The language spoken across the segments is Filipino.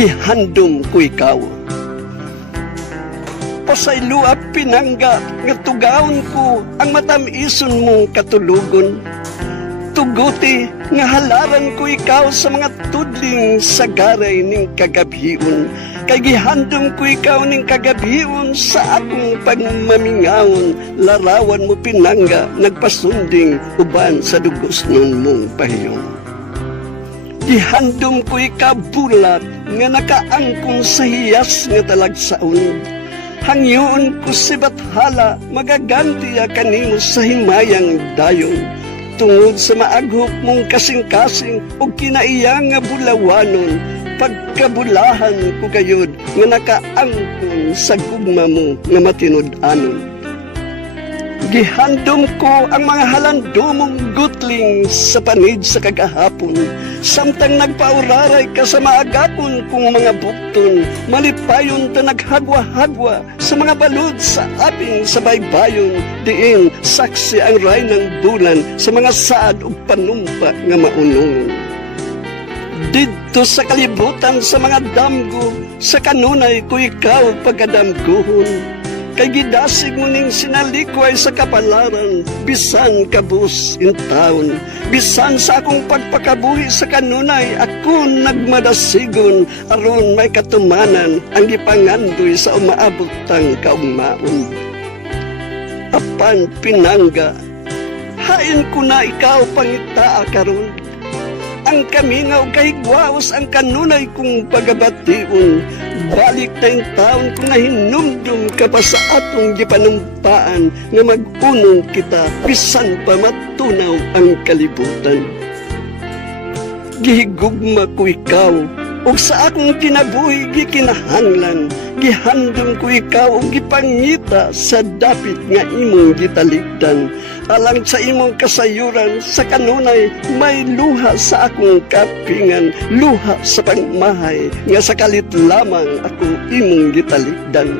gihandom ko ikaw. Pasaylo at pinangga nga tugaon ko ang matamison mong katulugon. Tuguti nga halaran ko ikaw sa mga tudling sagaray ning kagabhion. Kay gihandom ko ikaw ning kagabhion sa akong pagmamingawon. Larawan mo pinangga, nagpasunding uban sa dugos nun mong pahiyon. Gihandom ko ikaw bulat nga nakaangkong sa hiyas nga talagsaon. Hangyoon ko si Bathala, magagantiya kanimo sa himayang dayon. Tungod sa maaghop mong kasing-kasing o kinaiyang nga bulawanon, pagkabulahan ko gayod nga nakaangkon sa gugma mo nga matinud-anon. Gihandom ko ang mga halandomong gutling sa panid sa kagahapon, samtang nagpauraray ka sa maagapon kong mga bukton, malipayon ta naghagwa-hagwa sa mga balod sa aping sa baybayon, diin saksi ang ray ng bulan sa mga saad ug panumpa nga maunong. Didto sa kalibutan sa mga damgo, sa kanunay ko ikaw pagkadamguhon. Kay gidasig mo ning sinalikway sa kapalaran, bisan kabus in taon. Bisan sa akong pagpakabuhi sa kanunay, ako nagmadasigon, aron may katumanan ang gipangandoy sa umaabotang kaugmaon. Apan pinangga, hain ko na ikaw pangita karon. Ang kamingaw kay guwaos ang kanunay kong pagabation. Balik na yung taon kung nahinumdum ka pa sa atong gipanumpaan nga mag-unong kita bisan pa matunaw ang kalibutan. Gihigugma ko ikaw ug sa akong kinabuhi gikinahanglan, gihandom ko ikaw ug gipangita sa dapit nga imong gitaligdan. Alang sa imong kasayuran sa kanunay, may luha sa akong kapingan, luha sa pagmahay, nga sa kalit lamang ako imong gitaligdan.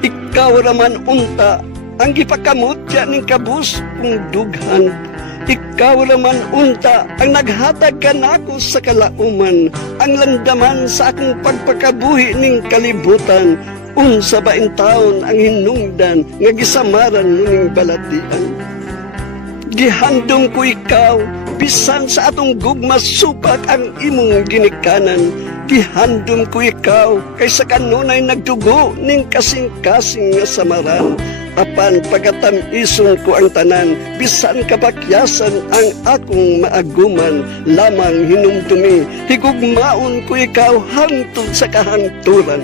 Ikaw raman unta, ang gipakamutya ning kabus kong dughan. Ikaw raman unta, ang naghatag kanako sa kalauman, ang landaman sa akong pagpakabuhi ning kalibutan. Unsa ba in taon ang hinungdan nga gisamaran mo ning balatian. Gihandom ko ikaw, bisan sa atong gugma supak ang imong ginikanan. Gihandom ko ikaw, kay sa kanunay nagdugo ning kasing-kasing nga samaran. Apan pagatamison ko ang tanan, bisan kabakyasan ang akong maaguman, lamang hinumdumi, higugmaon ko ikaw hangtod sa kahangturan.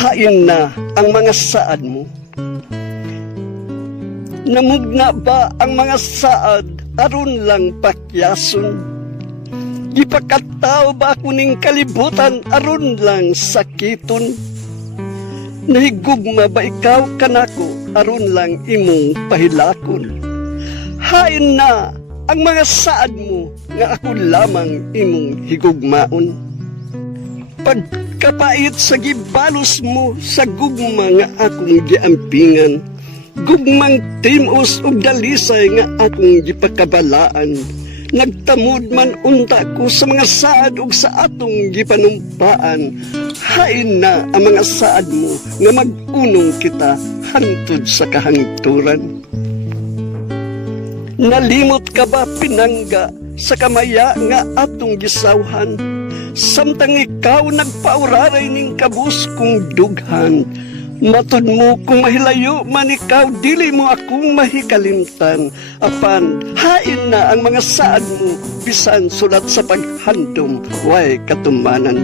Hain na ang mga saad mo. Namugna ba ang mga saad aron lang pakyason? Gipakataw ba ako ning kalibutan aron lang sakiton? Nahigugma ba ikaw kanako aron lang imong pahilakon? Hain na ang mga saad mo nga ako lamang imong higugmaon. Pagkapait sa gibalos mo sa gugma nga akong giampingan, gugmang timos ug dalisay nga akong gipakabalaan. Nagtamod man unta ko sa mga saad ug sa atong gipanumpaan. Hain na ang mga saad mo nga mag-unong kita hangtod sa kahangturan. Nalimot ka ba pinangga sa kamaya nga atong gisawhan? Samtang ikaw nagpauraray ning kabus kong dughan. Matod mo kung mahilayo man ikaw, dili mo akong mahikalimtan. Apan, hain na ang mga saad mo, bisan sulat sa paghandom, way katumanan.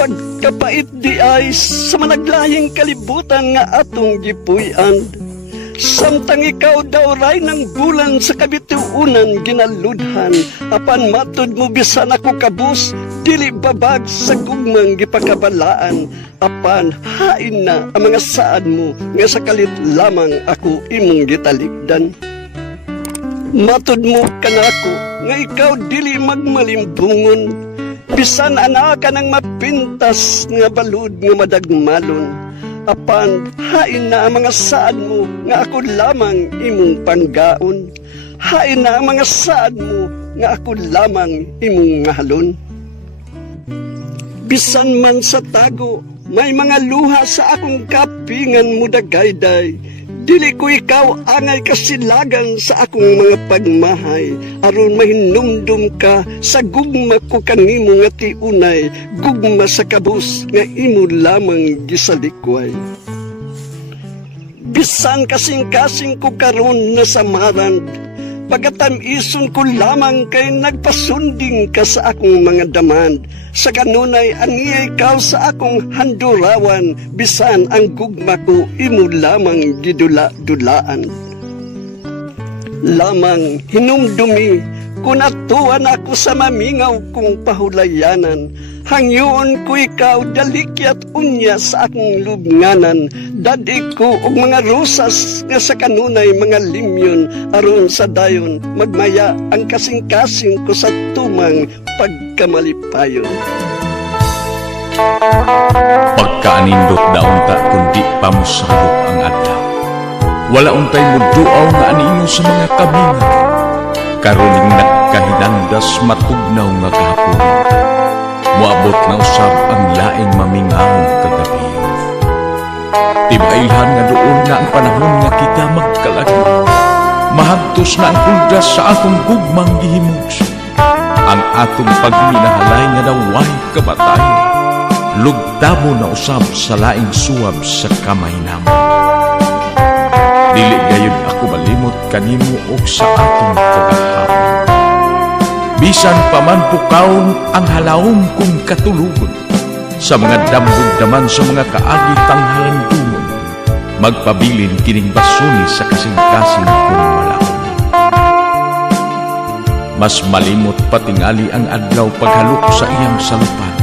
Pagkapait di ay sa managlayang kalibutan nga atong gipuy-an. Samtang ikaw daw ray ng bulan sa kabituunan ginaludhan, apan matod mo bisan ako kabus, dili babag sa gugmang gipakabalaan, apan hain na ang mga saad mo, nga sa kalit lamang ako imong gitalikdan. Matud mo kanako, nga ikaw dili magmalimbungon, bisan ana ka nang mapintas nga balud nga madagmalon, apan hain na ang mga saad mo, nga ako lamang imong panggaon. Hain na ang mga saad mo, nga ako lamang imong mahalon. Bisan man sa tago, may mga luha sa akong kapingan mo dagayday, dili ko ikaw angay kasilagan sa akong mga pagmahay, aron mahinumdum ka sa gugma ko kanimo nga tiunay, gugma sa kabus nga imo lamang gisalikway. Bisan kasing-kasing ko karon na samaran, pagkatamisun ko lamang kay nagpasunding ka sa akong mga demand. Sa kanunay aniyay ikaw sa akong handurawan, bisan ang gugma ko imo lamang gidula-dulaan. Lamang hinumdumi kung atuan ako sa mamingaw kong pahulayanan, hangyoon ko ikaw dalikyat unya sa akong lubnganan, dadi ko og mga rosas nga sa kanunay mga limyon, aron sa dayon magmaya ang kasing-kasing ko sa tumang pagkamalipayon. Pagkaanindot daon ta kundi pamusabot ang adlaw, wala untay muduaw nga anino sa mga kabingan, karuning nagkahinandas matugnaw nga kahapon, moabot na usab ang laing mamingawong kagabi. Tibailhan nga doon nga ang panahon nga kita magkalagi, mahagtos na ang kuldas sa atong gugmang gihimugs, ang atong pagminahalay nga daway kabatay, lugtamo na usab sa laing suwab sa kamay namo. Dili gayud ako malimot kanimo og sa atong kagahapon, bisan paman pukaon ang halawong kong katulugon, sa mga damdud-daman sa mga kaagi tanghalang dumon, magpabilin kining basuni sa kasing-kasing kong malahon. Mas malimot patingali ang adlaw paghalok sa iyang salupan,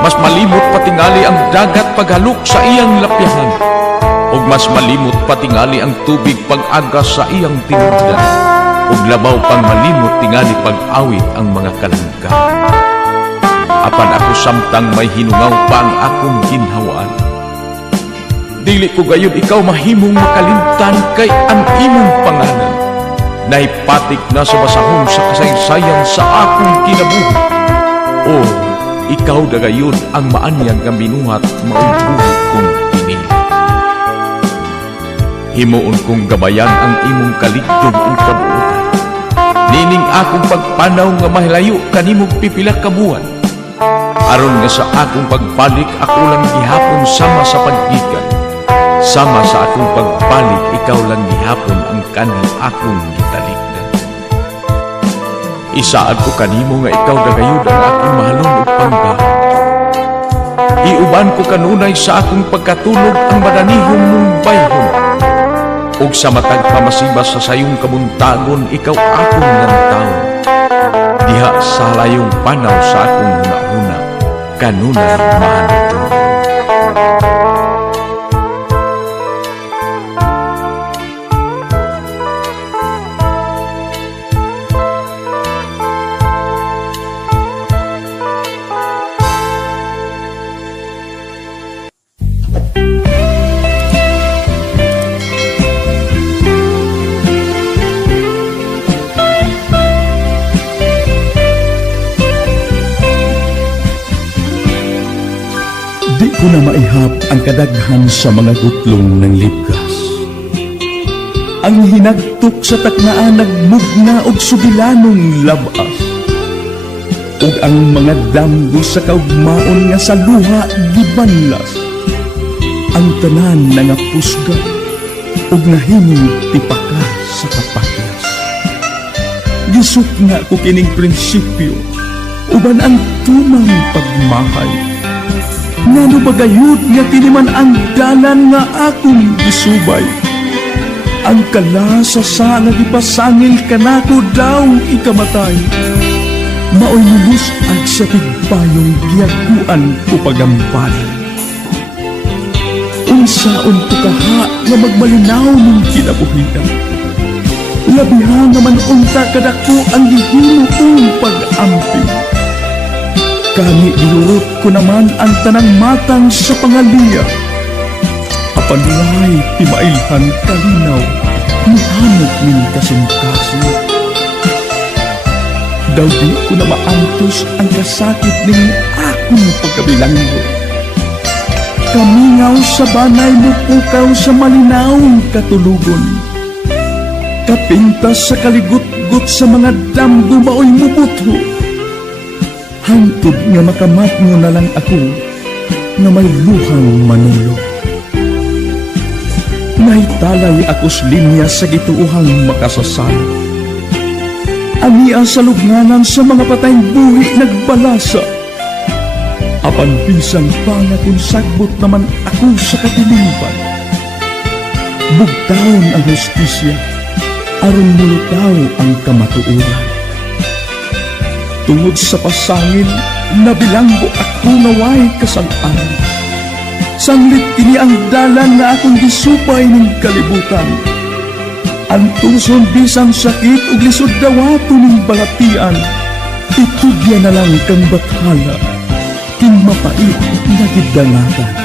mas malimot patingali ang dagat paghalok sa iyang lapyahan, ug mas malimot patingali ang tubig pag-aga sa iyang tinudlan, ug labaw pang malimot tingali pag-awit ang mga kalangga. Apan ako samtang may hinungaw pa ang akong ginhawaan, dili ko gayud ikaw mahimong makalimtan, kay ang imong pangalan naipatik na sa basahon sa kasaysayan sa akong kinabuhi. O ikaw dagayud ang maanyag nga binuhat maong buhi kong pinili. Himuon kong gabayan ang imong kaligdong ug kabuotan, nining akong pagpanaw nga mahilayo kanimong pipila ka buwan, aron nga sa akong pagbalik ako lang gihapon sama sa paggikan, sama sa akong pagbalik ikaw lang gihapon ang kanhi akong gitalikdan. Isaad ko kanimo nga ikaw dagayud ang akong mahalon ug pangbahan. Iuban ko kanunay sa akong pagkatulog ang madanihong mong bayhon, ug sa matag pamasibas sa sayong kabuntagon ikaw akong nantaw. Diha sa layong panaw sa akong hunahuna, kanunay mahanudon. Di ko na maihap ang kadaghan sa mga gutlong ng libgas. Ang hinagtok sa taknaan nagmugna og sugilanong labas. Ug ang mga damgo sa kaugmaon nga sa luha gibanlas. Ang tanan na nga pusga ug nahimong tipaka sa kapakyas. Gisuk nga ko kining prinsipyo, uban ang tumang pagmahay. Ngano bagayod nga tiniman ang dalan nga akong gisubay. Ang kalasa sa nga gipasangil kanako daw ikamatay. maoy lulusag sa tigbayong giyaguan o pagambalan. Unsaon ko kaha nga magmalinaw ng kinabuhian. Labihan naman unta kadako ang gihimo kong pag-ampi. Kani giurot ko naman ang tanang matang sa pangaliya. Apan lay timailhan kalinaw, mihanok ning kasing-kasing. Daw di ko na maantos ang kasakit ning akong pagkabilanggo. Kamingaw sa banay mo pukaw sa malinawong katulugon. Kapintas sa kaligot-got sa mga damgo maoy mubutho. Hangtod nga makamat mo na lang ako na may luhang manulog. Nahitalay akos linya sa gituuhang makasasala. Ania sa lugnanan sa mga patayng buhi nagbalasa. Apan bisang pa nga kung sagbot naman ako sa katilipan. Bugtaon ang hustisya, aron mulutaw ang kamatuuran. Tungod sa pasangil, nabilanggo ako naway kasalaan. Sanglit kini ang dalan na akong gisupay ng kalibutan. Ang tuson bisang sakit ug lisod dawato ning balatian. Itudya na lang kang bathala, king mapait na gidalatan.